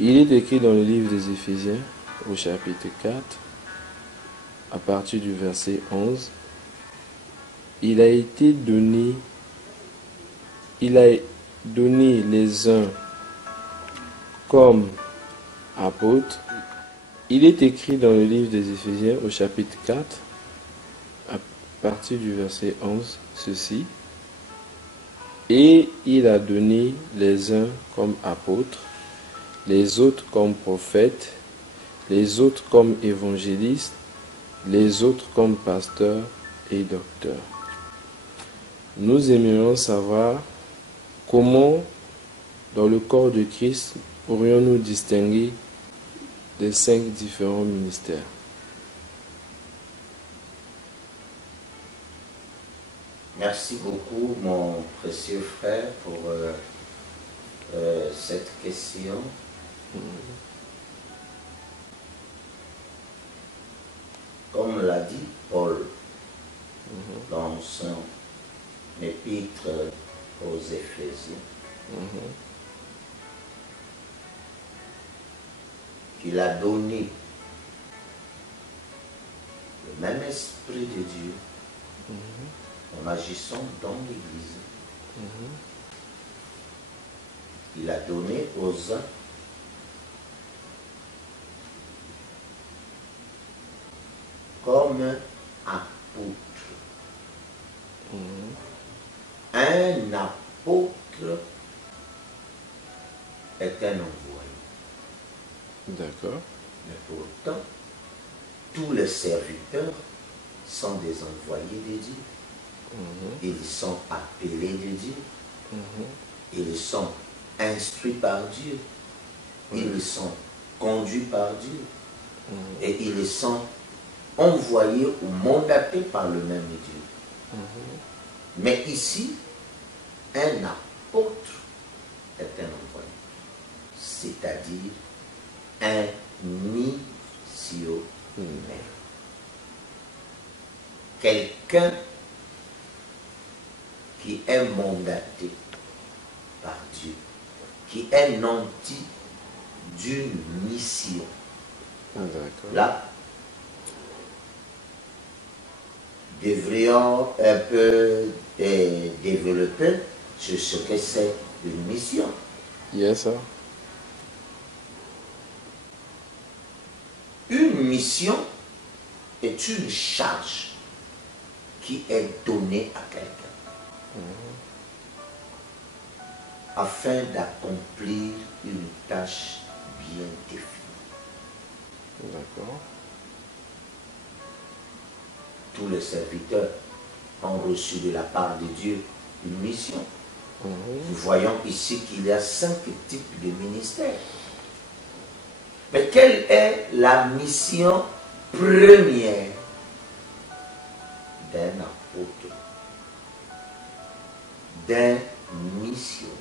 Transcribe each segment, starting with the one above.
Il est écrit dans le livre des Éphésiens, au chapitre 4, à partir du verset 11, il a donné les uns comme apôtres. Il est écrit dans le livre des Éphésiens, au chapitre 4, à partir du verset 11, ceci. Et il a donné les uns comme apôtres, les autres comme prophètes, les autres comme évangélistes, les autres comme pasteurs et docteurs. Nous aimerions savoir comment, dans le corps de Christ, pourrions-nous distinguer les 5 différents ministères. Merci beaucoup, mon précieux frère, pour cette question. Comme l'a dit Paul dans son épître aux Éphésiens, qu'il a donné le même esprit de Dieu en agissant dans l'Église. Il a donné aux uns comme apôtre. Un apôtre est un envoyé. D'accord. Mais pourtant, tous les serviteurs sont des envoyés de Dieu. Ils sont appelés de Dieu. Ils sont instruits par Dieu. Ils sont conduits par Dieu. Et ils sont envoyés ou mandatés par le même Dieu. Mais ici, un apôtre est un envoyé, c'est-à-dire un missionnaire. Quelqu'un qui est mandaté par Dieu, qui est nanti d'une mission. Là, devrions un peu développer sur ce que c'est une mission. Yes, sir. Une mission est une charge qui est donnée à quelqu'un afin d'accomplir une tâche bien définie. D'accord. Tous les serviteurs ont reçu de la part de Dieu une mission. Nous voyons ici qu'il y a 5 types de ministères. Mais quelle est la mission première d'un apôtre, d'un missionnaire?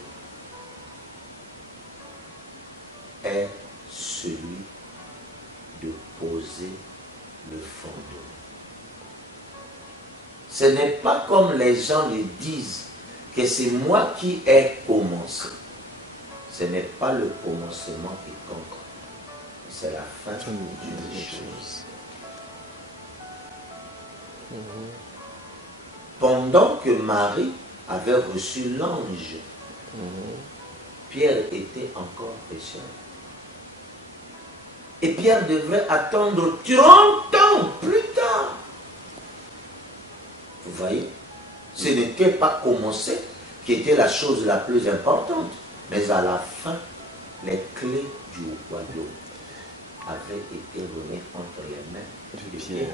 Est celui de poser le fondement. Ce n'est pas comme les gens le disent, que c'est moi qui ai commencé. Ce n'est pas le commencement qui compte, c'est la fin d'une chose. Pendant que Marie avait reçu l'ange, Pierre était encore pécheur. Et Pierre devrait attendre 30 ans plus tard. Vous voyez, ce n'était pas commencé qui était la chose la plus importante. Mais à la fin, les clés du royaume avaient été remis entre les mains de Pierre,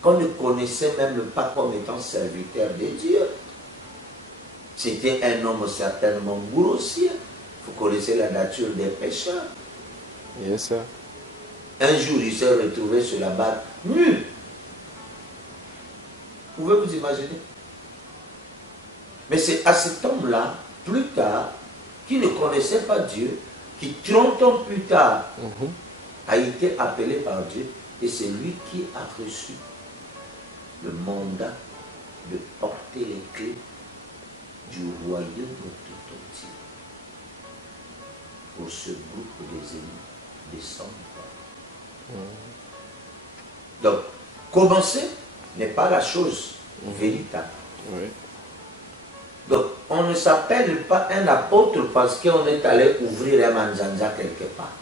qu'on ne connaissait même pas comme étant serviteur de Dieu. C'était un homme certainement grossier. Vous connaissez la nature des pécheurs. Yes, sir. Un jour, il s'est retrouvé sur la barre nu. Pouvez vous imaginer? Mais c'est à cet homme-là, plus tard, qui ne connaissait pas Dieu, qui 30 ans plus tard a été appelé par Dieu, et c'est lui qui a reçu le mandat de porter les clés du royaume tout entier. pour ce groupe des ennemis descendre. Donc, commencer n'est pas la chose véritable. Oui. Donc, on ne s'appelle pas un apôtre parce qu'on est allé ouvrir un manjanja quelque part.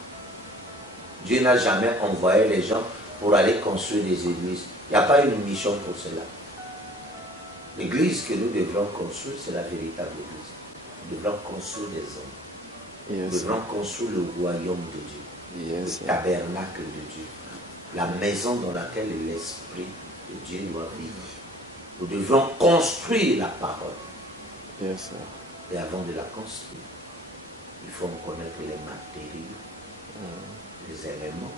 Dieu n'a jamais envoyé les gens pour aller construire des églises. Il n'y a pas une mission pour cela. L'église que nous devrons construire, c'est la véritable église. Nous devrons construire des hommes. Nous devrons construire le royaume de Dieu. Le tabernacle de Dieu. La maison dans laquelle l'Esprit de Dieu doit vivre. Nous devrons construire la parole. Et avant de la construire, il faut connaître les matériaux, les éléments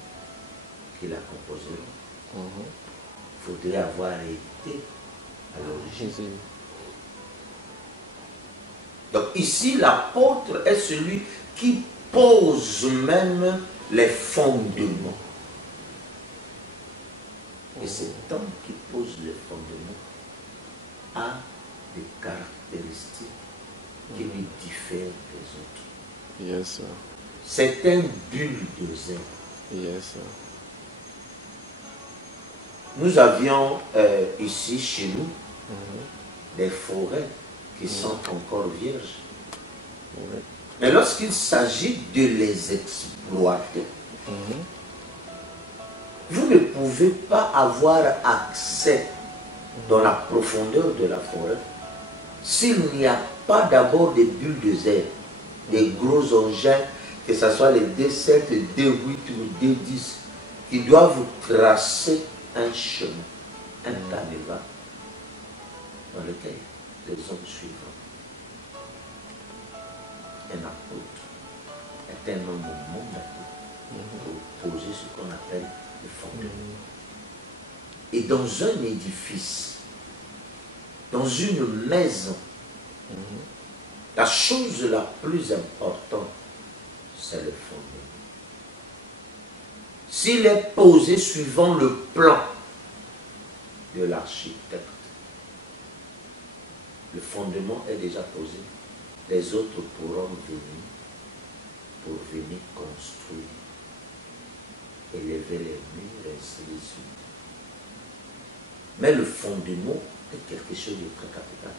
qui la composeront. Il faudrait avoir été à l'origine. Donc ici, l'apôtre est celui qui pose même les fondements. Et cet homme qui pose les fondements a des caractéristiques qui lui diffèrent des autres. C'est un bulldozer. Nous avions ici, chez nous, des forêts qui sont encore vierges. Mais lorsqu'il s'agit de les exploiter, vous ne pouvez pas avoir accès dans la profondeur de la forêt s'il n'y a pas d'abord des bulldozers, des gros engins, que ce soit les D7, les D8 ou les D10, qui doivent tracer un chemin, un canevas dans lequel les hommes suivront. Un apôtre est un homme mandaté pour poser ce qu'on appelle le fondement. Et dans un édifice, dans une maison, la chose la plus importante, c'est le fondement. S'il est posé suivant le plan de l'architecte, le fondement est déjà posé, les autres pourront venir pour venir construire, élever les murs, et ainsi de suite. Mais le fondement est quelque chose de très capital.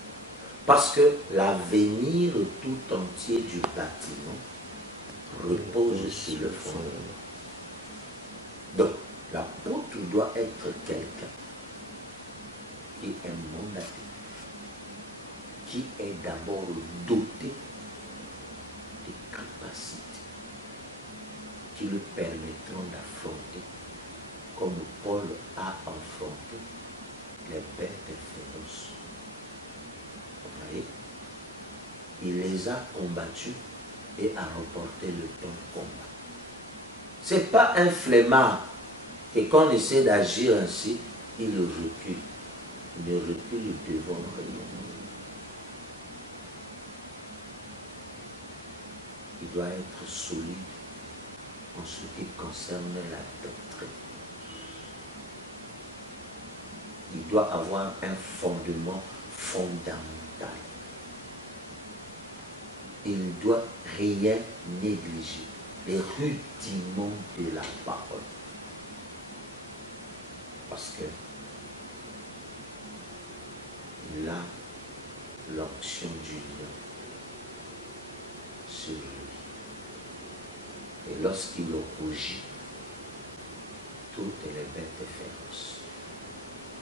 Parce que l'avenir tout entier du bâtiment repose sur le fondement. Donc, l'apôtre doit être quelqu'un qui est mandaté, qui est d'abord doté des capacités qui lui permettront d'affronter, comme Paul a affronté les bêtes féroces. Vous voyez, il les a combattus et a remporté le bon combat. Ce n'est pas un flemmard et quand on essaie d'agir ainsi, il recule. Il recule devant rien. Il doit être solide en ce qui concerne la doctrine. Il doit avoir un fondement fondamental. Il ne doit rien négliger. Les rudiments de la parole. Parce que il a l'onction du lion sur lui. Et lorsqu'il rougit, toutes les bêtes féroces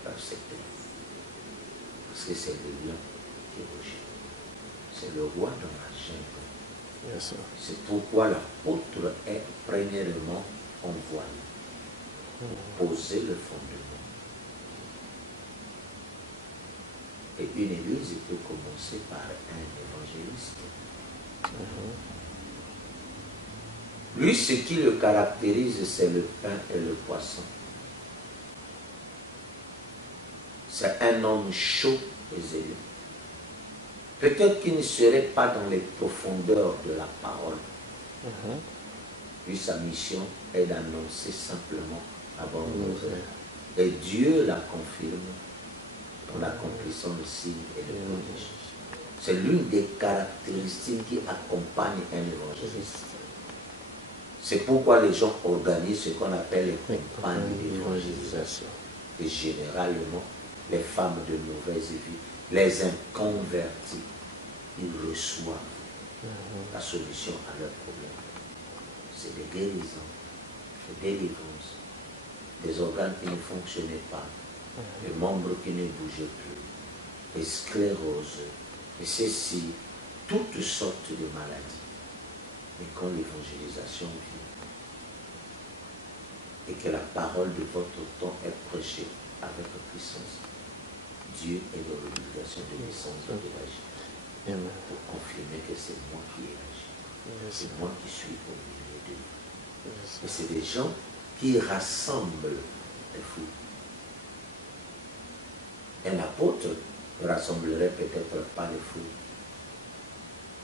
peuvent s'éteindre. Parce que c'est le lion qui rougit. C'est le roi dans la jungle. C'est pourquoi l'apôtre est premièrement envoyé. Poser le fondement. Et une église peut commencer par un évangéliste. Lui, ce qui le caractérise, c'est le pain et le poisson. C'est un homme chaud et zélé. Peut-être qu'il ne serait pas dans les profondeurs de la parole. Puis sa mission est d'annoncer simplement la bonne nouvelle. Et Dieu la confirme en accomplissant le signe et le prodige. C'est l'une des caractéristiques qui accompagne un évangéliste. C'est pourquoi les gens organisent ce qu'on appelle les campagnes d'évangélisation. Et généralement, les femmes de mauvaise vie, les inconvertis, ils reçoivent la solution à leurs problèmes. C'est des guérisons, des délivrances, des organes qui ne fonctionnaient pas, des membres qui ne bougeaient plus, des scléroses, et ceci, toutes sortes de maladies. Mais quand l'évangélisation vient, et que la parole de votre temps est prêchée avec puissance, Dieu est dans l'obligation de descendre de l'agir pour confirmer que c'est moi qui ai agi. C'est moi qui suis au milieu de lui. Et c'est des gens qui rassemblent les fous. Un apôtre ne rassemblerait peut-être pas les fous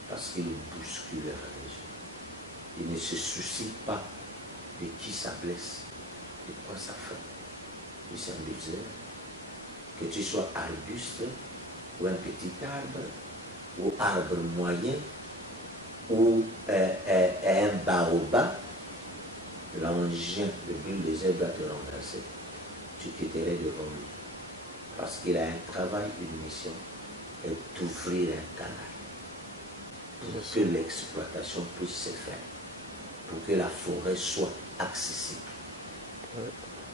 parce qu'il bouscule la religion. Il ne se soucie pas de qui ça blesse, de quoi ça fait. Il s'amuse. Que tu sois arbuste ou un petit arbre, ou arbre moyen, ou un baobab, l'engin, le bulle des airs doit te renverser. Tu quitterais devant lui. Parce qu'il a un travail, une mission, et d'ouvrir un canal. Pour que l'exploitation puisse se faire. Pour que la forêt soit accessible.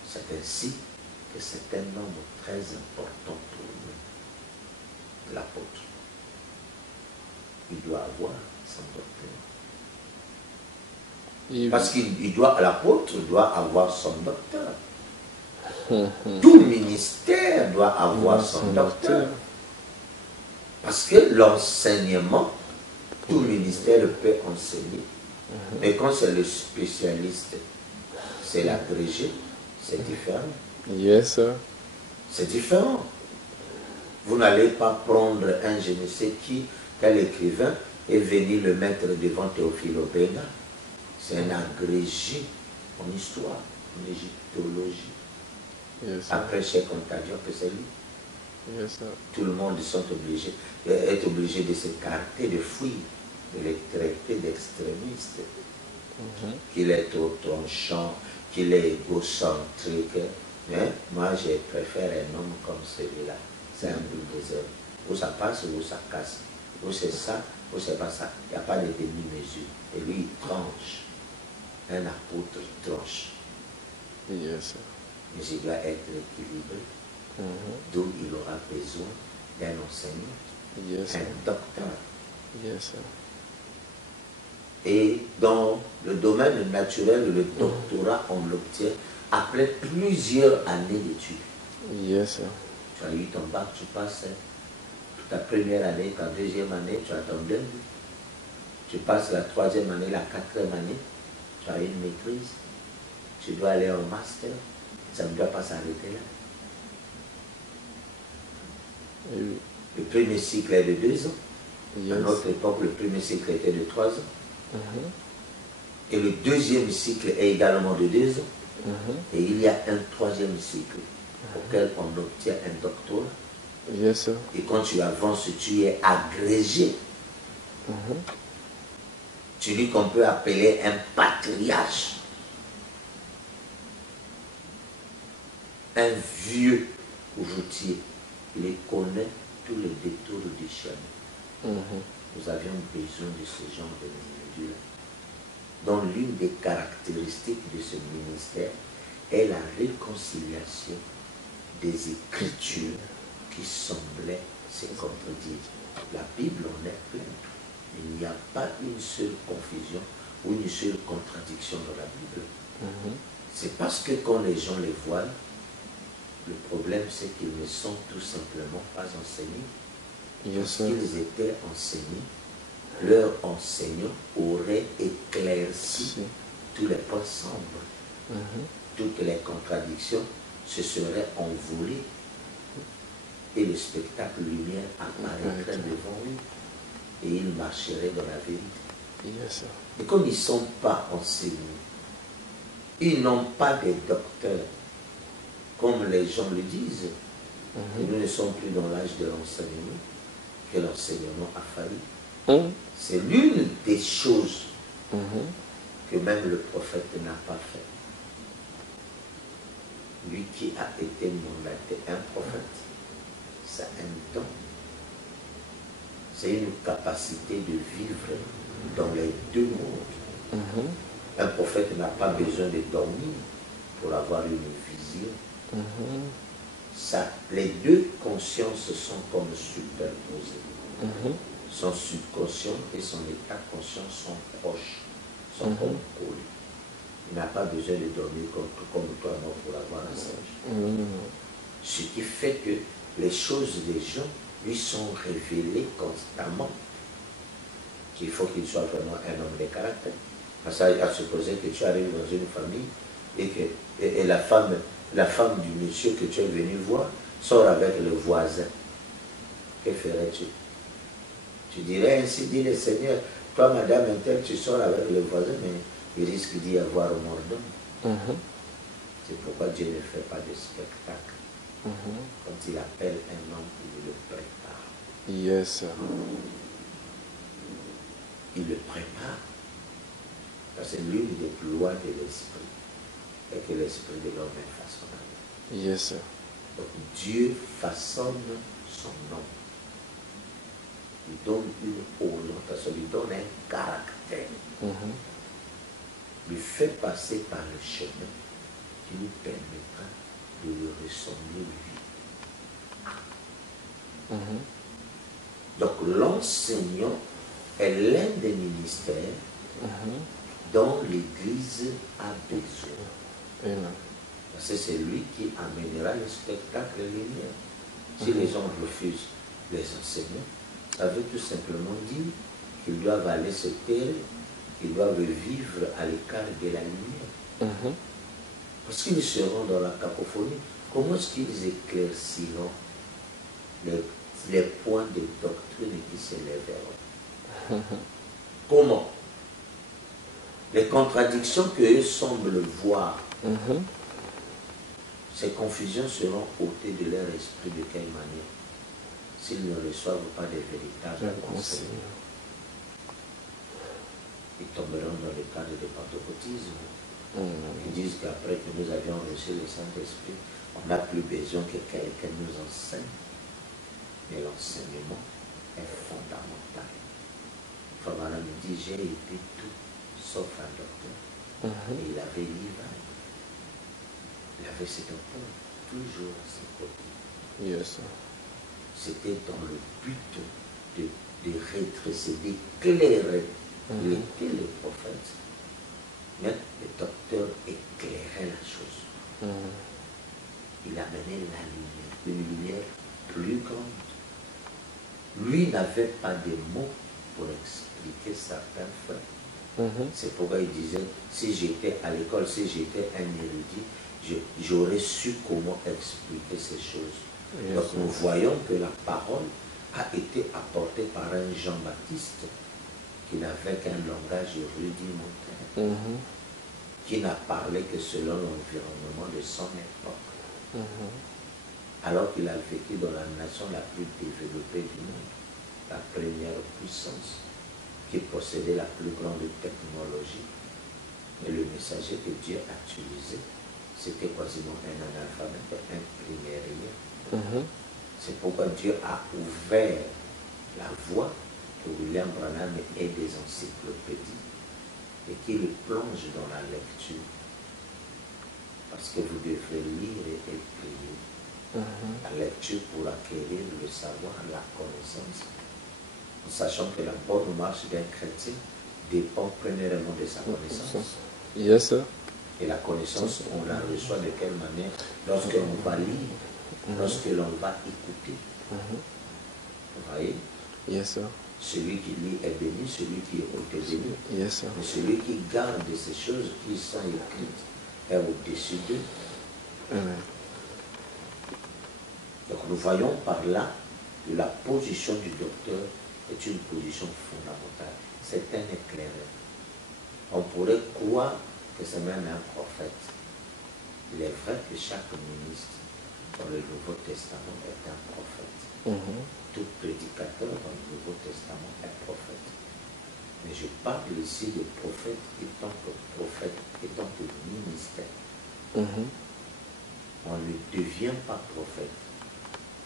C'est ainsi que c'est un nombre très important pour nous, l'apôtre. Il doit avoir son docteur. Parce qu'il doit, l'apôtre doit avoir son docteur. Tout ministère doit avoir son docteur. Parce que l'enseignement, tout ministère peut enseigner. Mais quand c'est le spécialiste, c'est l'agrégé, c'est différent. Yes, sir. C'est différent. Vous n'allez pas prendre un je ne sais qui, tel écrivain, et venir le mettre devant Théophile Obenga. C'est un agrégé en histoire, en égyptologie. Yes, après Cheikh Anta Diop, c'est lui. Yes, sir. Tout le monde est obligé de s'écarter, de fuir, de les traiter d'extrémistes. Qu'il est trop tranchant, qu'il est égocentrique. Mais moi, je préfère un homme comme celui-là. C'est un bulldozer. Où ça passe, où ça casse. Où c'est ça, où c'est pas ça. Il n'y a pas de demi-mesure. Et lui, il tranche. Un apôtre tranche. Yes, sir. Mais il doit être équilibré. D'où il aura besoin d'un enseignant. Yes, un docteur. Yes, sir. Et dans le domaine naturel, le doctorat, on l'obtient après plusieurs années d'études. Yes, sir. Tu as eu ton bac, tu passes ta première année, ta deuxième année, tu as ton DEM. Tu passes la troisième année, la quatrième année, tu as une maîtrise. Tu dois aller en master. Ça ne doit pas s'arrêter là. Oui. Le premier cycle est de 2 ans. Yes. À notre époque, le premier cycle était de 3 ans. Et le deuxième cycle est également de 2 ans. Et il y a un troisième cycle auquel on obtient un doctorat. Yes, sir. Et quand tu avances, tu es agrégé. Tu dis qu'on peut appeler un patriarche. Un vieux routier. Il connaît tous les détours du chemin. Nous avions besoin de ce genre de individu-là. Donc l'une des caractéristiques de ce ministère est la réconciliation des Écritures qui semblaient se contredire. La Bible en est pleine. Il n'y a pas une seule confusion ou une seule contradiction dans la Bible. C'est parce que quand les gens les voient, le problème c'est qu'ils ne sont tout simplement pas enseignés. Yes, sir. S'ils étaient enseignés, leur enseignant aurait éclairci tous les points sombres. Toutes les contradictions se seraient envolées et le spectacle lumière apparaîtrait devant lui et il marcherait dans la vérité. Yes, sir. Et comme ils ne sont pas enseignés, ils n'ont pas de docteurs, comme les gens le disent, et nous ne sommes plus dans l'âge de l'enseignement, que l'enseignement a failli. C'est l'une des choses que même le prophète n'a pas fait. Lui qui a été mandaté un prophète, c'est un don. C'est une capacité de vivre dans les deux mondes. Un prophète n'a pas besoin de dormir pour avoir une vision. Ça, les deux consciences sont comme superposées. Son subconscient et son état conscient sont proches, sont comme collés. Il n'a pas besoin de dormir comme toi et moi pour avoir un sage. Ce qui fait que les choses des gens lui sont révélées constamment. Il faut qu'il soit vraiment un homme de caractère. Parce qu'à supposer que tu arrives dans une famille et que la femme du monsieur que tu es venu voir sort avec le voisin. Que ferais-tu? Tu dirais, ainsi dit le Seigneur, toi madame Intel, tu sors avec le voisin, mais il risque d'y avoir un mordant. C'est pourquoi Dieu ne fait pas de spectacle. Quand il appelle un homme, il le prépare. Yes. Il le prépare. Parce que l'une des lois de l'esprit est que l'esprit de l'homme est façonnable. Yes. Donc Dieu façonne son homme. Il donne une orientation, il donne un caractère. Il fait passer par le chemin qui nous permettra de le ressembler lui. Donc l'enseignant est l'un des ministères dont l'Église a besoin. Parce que c'est lui qui amènera le spectacle lumière. Si les gens refusent les enseignants, ça veut tout simplement dire qu'ils doivent aller se taire, qu'ils doivent vivre à l'écart de la lumière. Parce qu'ils seront dans la cacophonie. Comment est-ce qu'ils éclairciront les points de doctrine qui s'élèveront? Comment? Les contradictions qu'eux semblent voir, ces confusions seront ôtées de leur esprit de quelle manière? S'ils ne reçoivent pas des véritables enseignements. Ils tomberont dans le cadre du pentecôtisme. Ils disent qu'après que nous avions reçu le Saint-Esprit, on n'a plus besoin que quelqu'un nous enseigne. Mais l'enseignement est fondamental. Fabana me dit, j'ai été tout sauf un docteur. Et il avait l'Ivan. Il avait ce docteur toujours à ses côtés. Yes. C'était dans le but de redresser, d'éclairer. Il était le prophète. Mais le docteur éclairait la chose. Il amenait la lumière, une lumière plus grande. Lui n'avait pas de mots pour expliquer certains faits. C'est pourquoi il disait, si j'étais à l'école, si j'étais un érudit, j'aurais su comment expliquer ces choses. Donc nous voyons que la parole a été apportée par un Jean-Baptiste qui n'avait qu'un langage rudimentaire, qui n'a parlé que selon l'environnement de son époque. Alors qu'il a vécu dans la nation la plus développée du monde, la première puissance, qui possédait la plus grande technologie. Et le messager que Dieu a utilisé, c'était quasiment un analphabète, imprimé rien. C'est pourquoi Dieu a ouvert la voie que William Branham ait des encyclopédies et qu'il plonge dans la lecture. Parce que vous devrez lire et prier. La lecture pour acquérir le savoir, la connaissance, en sachant que la bonne marche d'un chrétien dépend premièrement de sa connaissance. Yes, sir. Et la connaissance, on la reçoit de quelle manière? Lorsque l'on va lire, lorsque l'on va écouter. Vous voyez? Yes, sir. Celui qui lit est béni, celui qui écoute est béni. Yes, sir. Mais celui qui garde ces choses qui sont écrites est au-dessus d'eux. Amen. Donc nous voyons par là que la position du docteur est une position fondamentale. C'est un éclaireur. On pourrait croire que c'est même un prophète. Il est vrai que chaque ministre dans le Nouveau Testament est un prophète. Tout prédicateur dans le Nouveau Testament est prophète. Mais je parle ici de prophète étant que ministère. On ne devient pas prophète.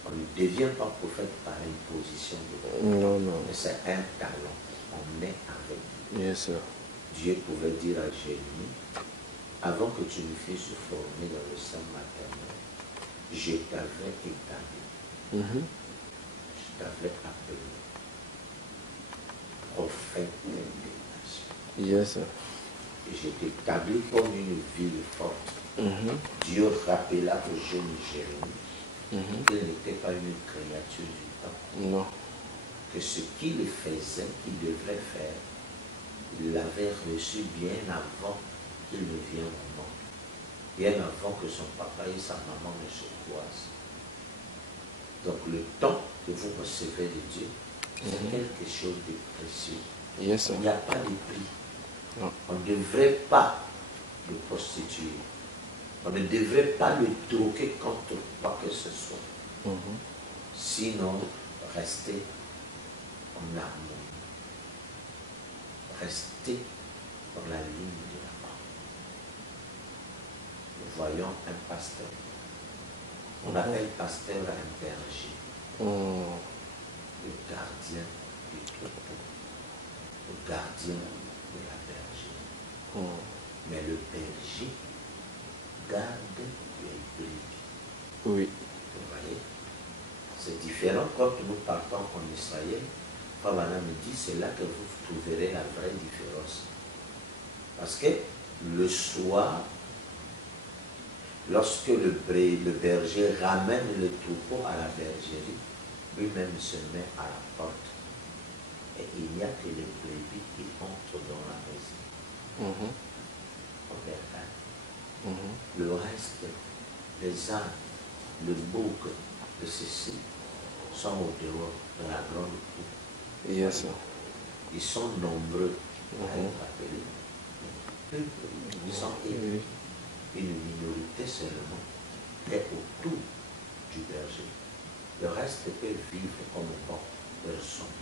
On ne devient pas prophète par imposition de Dieu. Non, non. Mais c'est un talent. On est avec lui. Yes, sir. Dieu pouvait dire à Jérémie, avant que tu me fusses formé dans le sein maternel, je t'avais établi. Je t'avais appelé prophète des nations. Yes, sir. Et je t'établis comme une ville forte. Dieu rappela au jeune Jérémie qu'il n'était pas une créature du temps. Non. Que ce qu'il faisait, qu'il devrait faire, il l'avait reçu bien avant qu'il ne vienne au monde. Bien avant que son papa et sa maman ne se croisent. Donc le temps que vous recevez de Dieu, c'est quelque chose de précieux. Yes, sir. Il n'y a pas de prix. Non. On ne devrait pas le prostituer. On ne devrait pas le troquer contre quoi que ce soit. Sinon, restez en harmonie. Restez dans la ligne de la mort. Nous voyons un pasteur. On appelle pasteur un berger. Le gardien du troupeau. Le gardien de la bergerie. Mais le berger garde les brebis. Oui. Vous voyez? C'est différent quand nous partons en Israël. Pamana me dit, c'est là que vous trouverez la vraie différence. Parce que le soir, lorsque le berger ramène le troupeau à la bergerie, lui-même se met à la porte. Et il n'y a que les brebis qui entrent dans la maison. Au bercail. Le reste, les ânes, le bouc de ceci, sont au dehors de la grande cour. Yes, sir. Ils sont nombreux à être appelés. Ils sont une minorité seulement est autour du berger. Le reste peut vivre comme encore personne.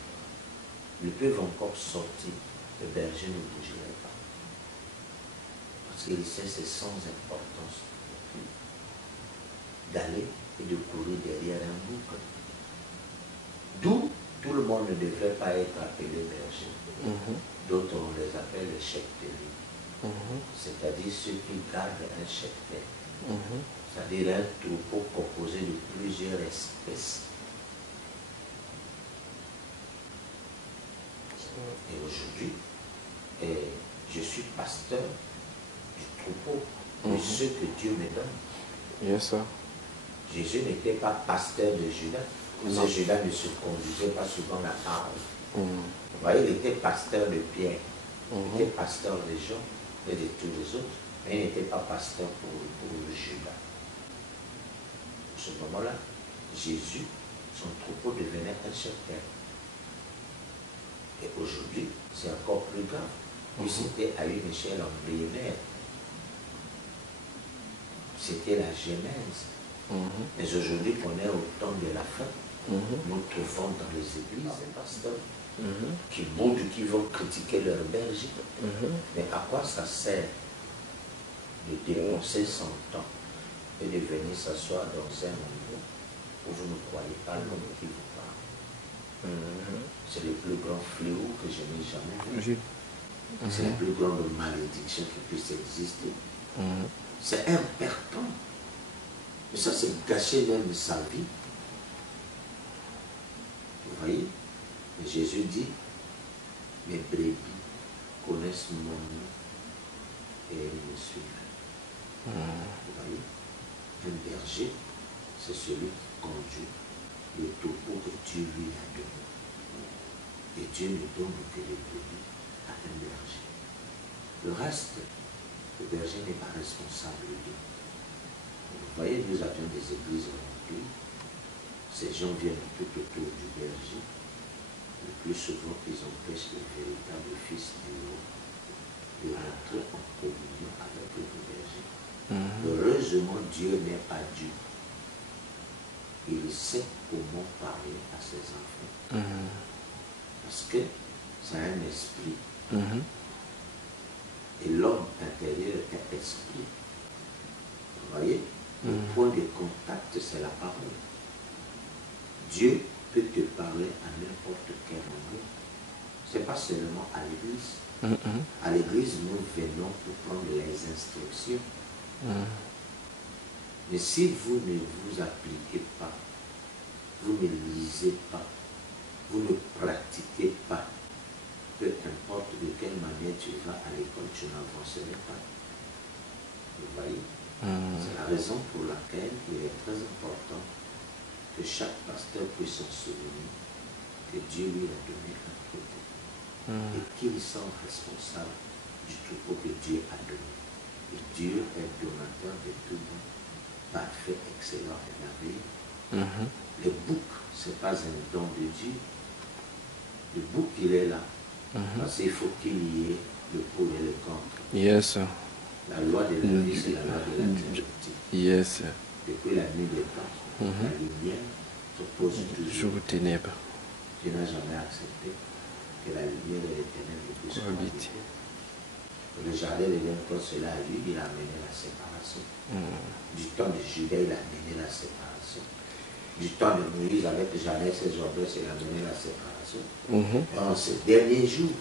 Ils peuvent encore sortir. Le berger ne bougerait pas. Parce qu'il sait c'est sans importance d'aller et de courir derrière un bouc. D'où tout le monde ne devrait pas être appelé berger. D'autres, on les appelle les chepteliers. C'est-à-dire ceux qui gardent un cheptel. C'est-à-dire un troupeau composé de plusieurs espèces. Et aujourd'hui, je suis pasteur du troupeau, de ceux que Dieu me donne. Yes, sir. Jésus n'était pas pasteur de Judas. Parce que Judas ne se conduisait pas souvent la parole. Vous voyez, il était pasteur de Pierre. Il était pasteur des gens et de tous les autres. Mais il n'était pas pasteur pour Judas. À ce moment-là, Jésus, son troupeau devenait un cheptel. Et aujourd'hui, c'est encore plus grave. Puis c'était à une échelle embryonnaire. C'était la Genèse. Mais aujourd'hui qu'on est au temps de la fin, nous trouvons dans les églises des pasteurs qui boudent, qui vont critiquer leur berger. Mais à quoi ça sert de dépenser son temps et de venir s'asseoir dans un endroit où vous ne croyez pas l'homme qui vous parle? C'est le plus grand fléau que je n'ai jamais vu. C'est la plus grande malédiction qui puisse exister. C'est important. Et ça, c'est gâcher même sa vie. Vous voyez? Et Jésus dit, mes brebis connaissent mon nom et elles me suivent. Vous voyez? Un berger, c'est celui qui conduit le troupeau que Dieu lui a donné. Et Dieu ne donne que les brebis à un berger. Le reste, le berger n'est pas responsable d'eux. Vous voyez, nous avions des églises remplies. Ces gens viennent tout autour du berger. Le plus souvent, ils empêchent le véritable fils du roi de rentrer en communion avec le berger. Heureusement, Dieu n'est pas Dieu. Il sait comment parler à ses enfants. Parce que c'est un esprit. Mhm. Et l'homme intérieur est esprit. Vous voyez? Le point de contact, c'est la parole. Dieu peut te parler à n'importe quel moment. Ce n'est pas seulement à l'église. À l'église, nous venons pour prendre les instructions. Mais si vous ne vous appliquez pas, vous ne lisez pas, vous ne pratiquez pas, peu importe de quelle manière tu vas à l'école, tu n'avanceras pas. Vous voyez? C'est la raison pour laquelle il est très important que chaque pasteur puisse s'en souvenir que Dieu lui a donné un troupeau et qu'il sont responsable du troupeau que Dieu a donné. Et Dieu est donateur de tout bon, parfait, excellent et merveilleux. Le bouc, ce n'est pas un don de Dieu. Le bouc, il est là. Parce qu'il faut qu'il y ait le pour et le contre. Yes. La loi de la vie, c'est la loi de la trinité. Yes. Depuis la nuit des temps, la lumière s'oppose toujours Jour ténèbres. Tu n'as jamais accepté que la lumière et les ténèbres puissent cohabiter. Le jardin de l'Éden, quand cela a eu, il a amené la séparation. Du temps de Judas, il a amené la séparation. Du temps de Moïse, avec Janès et Jambres, il a amené la séparation. Et en ces derniers jours,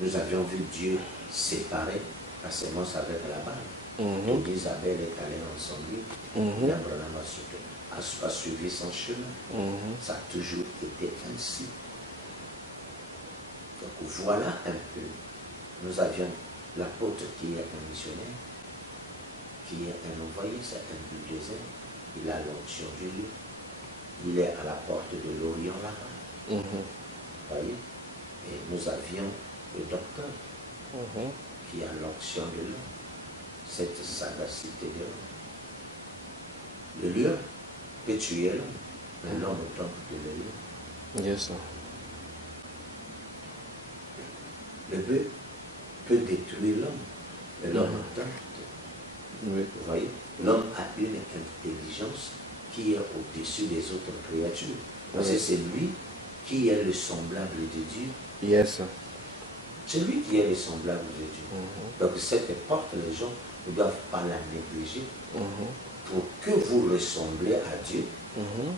nous avions vu Dieu séparer la sémence avec la balle. Et Isabelle est allée ensemble. Et Abraham a suivi son chemin. Ça a toujours été ainsi. Donc voilà un peu. Nous avions l'apôtre qui est un missionnaire, qui est un envoyé, c'est un bulldozer. Il a l'onction du lieu. Il est à la porte de l'Orient là-bas. Vous voyez? Et nous avions le docteur qui a l'onction de l'homme, cette sagacité de l'homme. Le lion peut tuer l'homme, mais l'homme autant que le lion. Yes. Le bœuf peut détruire l'homme, mais l'homme autant. Oui. Vous voyez? L'homme a une intelligence qui est au-dessus des autres créatures. Parce que c'est lui qui est le semblable de Dieu. Yes. C'est lui qui est le semblable de Dieu. Donc cette porte, les gens ne doivent pas la négliger. Pour que vous ressemblez à Dieu, vous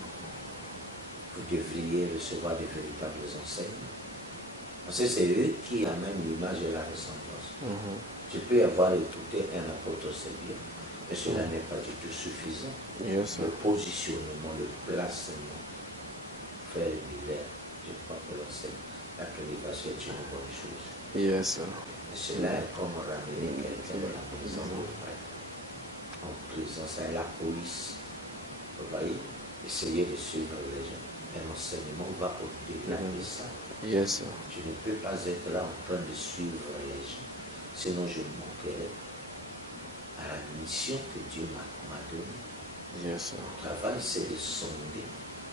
devriez recevoir de véritables enseignements. Parce que c'est eux qui amènent l'image et la ressemblance. Tu peux avoir écouté un apôtre, c'est bien, mais cela n'est pas du tout suffisant. Yes. Le positionnement, le placement, faire l'hiver, je crois que l'enseigne. La prédication est une bonne chose. Yes. Mais cela est comme ramener quelqu'un de la prison. En prison, c'est la police. Vous voyez, essayez de suivre les gens. Un enseignement va au-delà de ça. Yes. Je ne peux pas être là en train de suivre les gens, sinon je manquerai à la mission que Dieu m'a donnée. Yes. Mon travail, c'est de sonder,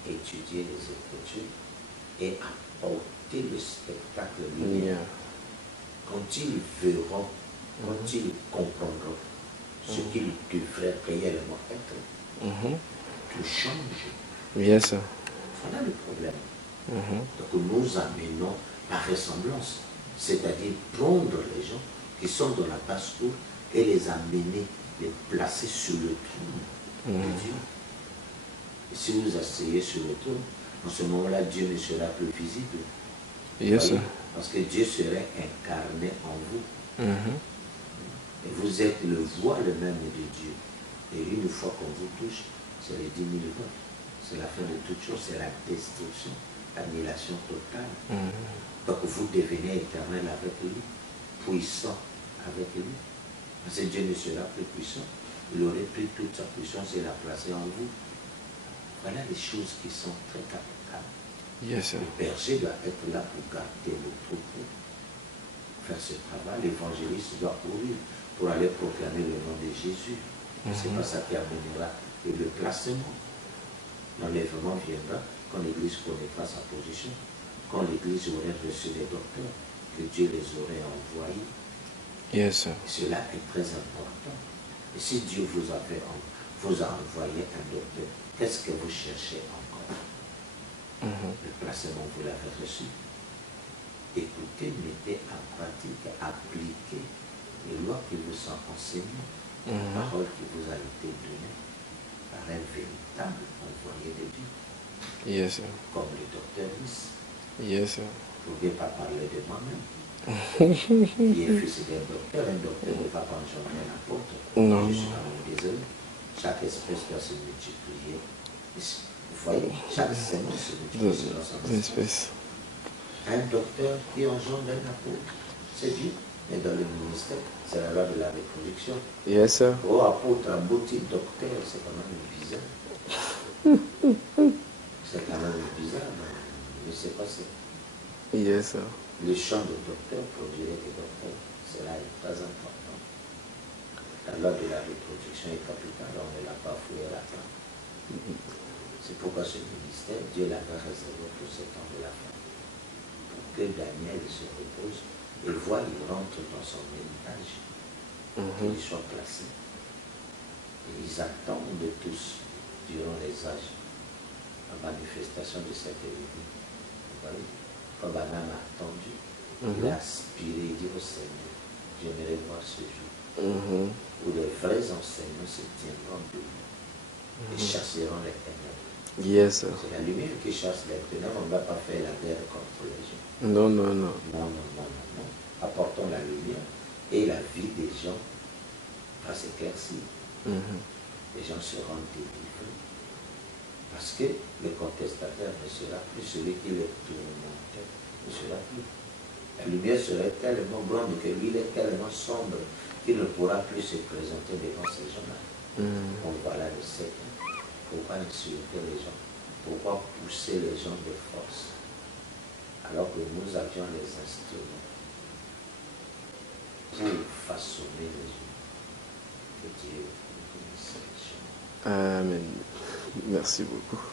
étudier les Écritures et apporter le spectacle lumineux. Quand ils verront, quand ils comprendront ce qu'ils devraient réellement être, tout change. Yes. Voilà le problème. Donc nous amenons la ressemblance, c'est-à-dire prendre les gens qui sont dans la basse-cour et les amener, les placer sur le trône de Dieu. Et si vous asseyez sur le trône, en ce moment-là, Dieu ne sera plus visible. Yes. Parce que Dieu serait incarné en vous. Et vous êtes le voile même de Dieu. Et une fois qu'on vous touche, c'est les 10 000 voix. C'est la fin de toute chose, c'est la destruction, l'annihilation totale. Donc vous devenez éternel avec lui, puissant avec lui. Parce que Dieu ne sera plus puissant. Il aurait pris toute sa puissance et l'a placée en vous. Voilà les choses qui sont très capitales. Yes. Le berger doit être là pour garder le troupeau. Faire ce travail, l'évangéliste doit courir pour aller proclamer le nom de Jésus. C'est pas ça qui amènera le placement. L'enlèvement viendra quand l'Église connaîtra sa position, quand l'Église aurait reçu des docteurs, que Dieu les aurait envoyés. Yes. Cela est très important. Et si Dieu vous a envoyé un docteur, qu'est-ce que vous cherchez encore? Le placement, vous l'avez reçu. écoutez, mettez en pratique, appliquez les lois qui vous sont enseignées, la parole qui vous a été donnée par un véritable envoyé de Dieu. Yes, sir. Comme le docteur Lys. Yes, sir. Je ne pouvais pas parler de moi-même. Qui est fils d'un docteur, un docteur ne va pas engendrer un apôtre. Non, Je suis non. quand même désolé. Chaque espèce doit se multiplier. Vous voyez, chaque sémence se multiplie selon son espèce. Espèce. Un docteur qui engendre un apôtre, c'est Dieu. Mais dans le ministère, c'est la loi de la reproduction. Yes, sir. Oh, apôtre, abouti, docteur, c'est quand même bizarre. C'est quand même bizarre, mais c'est passé. Yes, sir. Le champ de docteur produirait des docteurs. Cela est très important. La loi de la reproduction est capitale, on ne l'a pas fouillé à la fin. C'est pourquoi ce ministère, Dieu l'avait réservé pour ce temps de la fin. Pour que Daniel se repose, et voit, il rentre dans son héritage, qu'il soit placé. Et ils attendent tous, durant les âges, la manifestation de cette vérité. Vous voyez, quand Banane a attendu, il a aspiré, il dit au Seigneur, j'aimerais voir ce jour où les vrais enseignants se tiendront debout et chasseront les ténèbres. Yes, sir. C'est la lumière qui chasse les ténèbres, on ne va pas faire la guerre contre les gens. Non, non, non. Non. Apportons la lumière et la vie des gens va s'éclaircir. Les gens seront délivrés. Parce que le contestataire ne sera plus celui qui les tourmentait, ne sera plus. La lumière serait tellement grande que lui, il est tellement sombre qu'il ne pourra plus se présenter devant ces gens-là. Donc voilà le secret. Pourquoi insulter les gens? Pourquoi pousser les gens de force? Alors que nous avions les instruments pour façonner les gens. Que Dieu nous bénisse. Amen. Merci beaucoup.